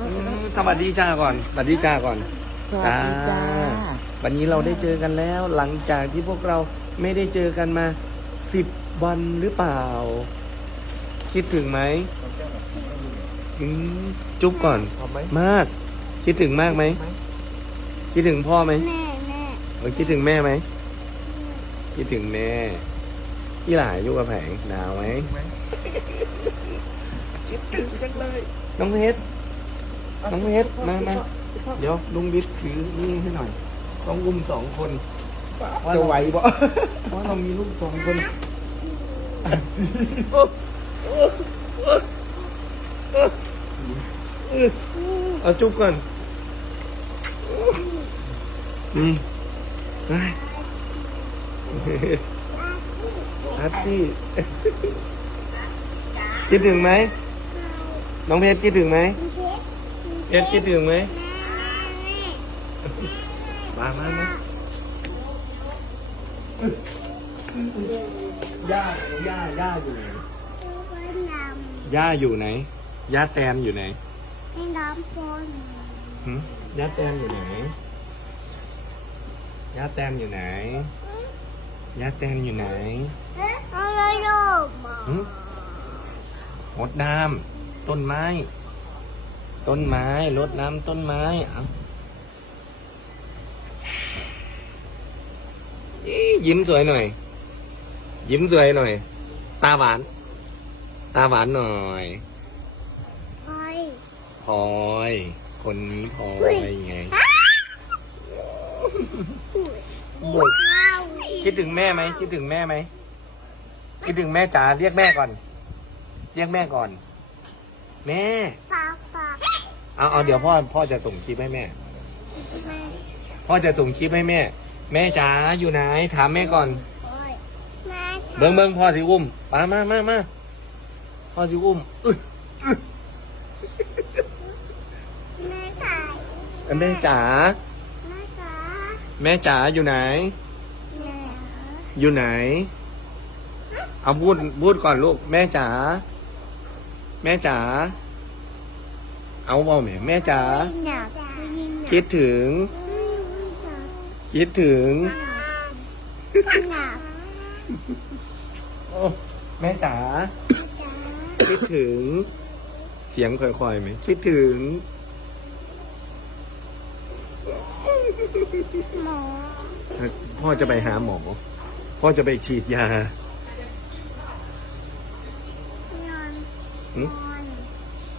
อืมสวัสดีจ้าก่อน สวัสดีจ้าก่อนสวัสดีจ้า วันนี้เราได้เจอกันแล้ว หลังจากที่พวกเราไม่ได้เจอกันมาสิบวันหรือเปล่า คิดถึงไหมอืมจุ๊บก่อนพร้อมไหมมาก คิดถึงมากไหม คิดถึงพ่อไหมแม่แม่เออคิดถึงแม่ไหม คิดถึงแม่พี่หลายอยู่กับแผงหนาวไหมไหมคิดถึงจังเลย น้องเพชร น้องเพชรมามาเดี๋ยวลุงบิ๊กถือนี่ให้หน่อย ต้องอุ้มสองคนจะไหวบ่เพราะเรามีลูกสองคนเอาจุ๊บก่อนนี่เฮ้ยฮัตตี้คิดถึงไหม น้องเพชรคิดถึงไหม เพชรเพชรคิดถึงไหมแม่มามามาย่าย่าย่าอยู่ไหนแม่ดำย่าอยู่ไหนย่าแตนอยู่ไหนให้ดำปนหึย่าแตนอยู่ไหนย่าแตนอยู่ไหนย่าแตนอยู่ไหนอะไรโยมหึรดน้ำต้นไม้ ต้นไม้รดน้ำต้นไม้เอาอี้ยิ้มสวยหน่อย ยิ้มสวยหน่อย ตาหวาน ตาหวานหน่อยคอยพลอยคนนี้พลอยไงบุกข้าวคิดถึงแม่ไหมคิดถึงแม่ไหมคิดถึงแม่จ๋าเรียกแม่ก่อน เรียกแม่ก่อน แม่ปลาปลา เอาเอาเดี๋ยวพ่อพ่อจะส่งคลิปให้แม่แม่ พ่อจะส่งคลิปให้แม่ แม่จ๋าอยู่ไหนถามแม่ก่อนคอยแม่เบิ้งเบิ้งพ่อสิอุ้มมามามามาพ่อสิอุ้มอึ๊ยแม่ถ่ายแม่จ๋าแม่จ๋าแม่จ๋าอยู่ไหนแม่อยู่ไหน เอาพูดพูดก่อนลูก แม่จ๋าแม่จ๋า เอาเบาแม่แม่จ๋าหนักคิดถึง คิดถึงหนักโอ้แม่จ๋าคิดถึง เสียงค่อยๆไหมคิดถึงหมอพ่อจะไปหาหมอ พ่อจะไปฉีดยา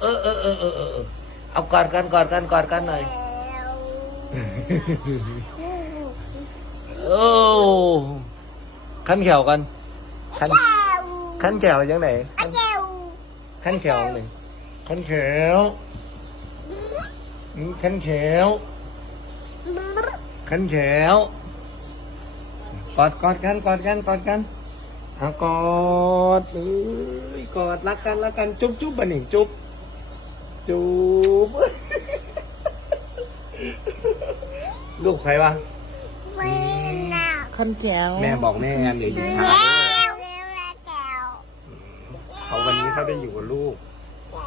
เออเออเออเออเออเอากอดกันกอดกันกอดกันหน่อยโอ้ขั้นแขวกันขั้นขั้นแขวยังไงขั้นเจ้าขั้นแขวหนึ่งขั้นแขวอืมขั้นแขวขั้นแขวกอดกอดกันกอดกันกอดกันเอากอดเอ้ยกอดรักกันรักกันจุ๊บจุ๊บบันหนึ่งจุ๊บ จุ๊บลูกใครวะไม่หนักคนแจ๋วแม่บอกแม่งานเดี๋ยวอยู่ช้าแก้วแก้วเขาวันนี้เขาได้อยู่กับลูกแก้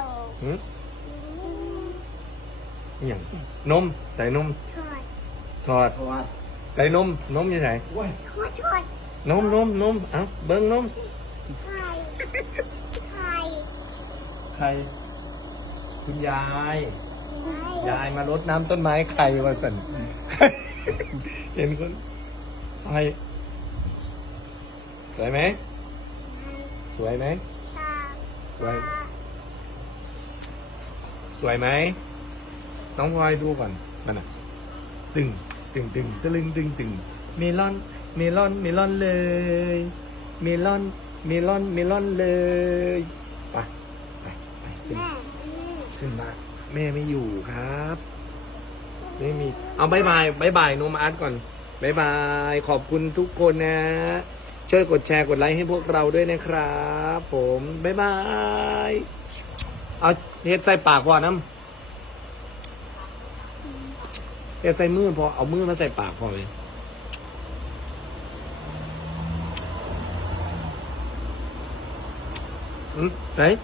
วหึอหย่างนมใส่นมถอดถอดใส่นมนมอยู่ไหนขอโทษนมนมนมเอ้าเบิ้งนมไข่ไข่ ใคร คุณยาย ยายมารดน้ำต้นไม้ใครวะสันเห็นคนใส่สวยไหม สวยไหมตาสวย สวยไหม น้องพลอยดูก่อนมันอะ ตึง ตึงตึงตะลึงตึงตึงเมลอน เมลอน เมลอนเลย เมลอน เมลอน เมลอนเลย ไป ไป ไปขึ้น แม่ ขึ้นมา แม่ไม่อยู่ครับ ไม่มี เอาบายบายบายบายโนมอาร์ตก่อนบายบาย ขอบคุณทุกคนนะ ช่วยกดแชร์กดไลค์ให้พวกเราด้วยนะครับ ผมบายบาย เอาเฮ็ดใส่ปากพอน้ำเฮ็ดใส่มือพอ เอามือมาใส่ปากพอไหมอืมใส่น้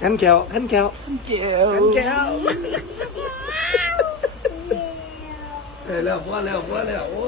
ขันแขวขันแขวเจียวขันแขวำเดียวเออแล้วพอแล้วพอแล้วโอ้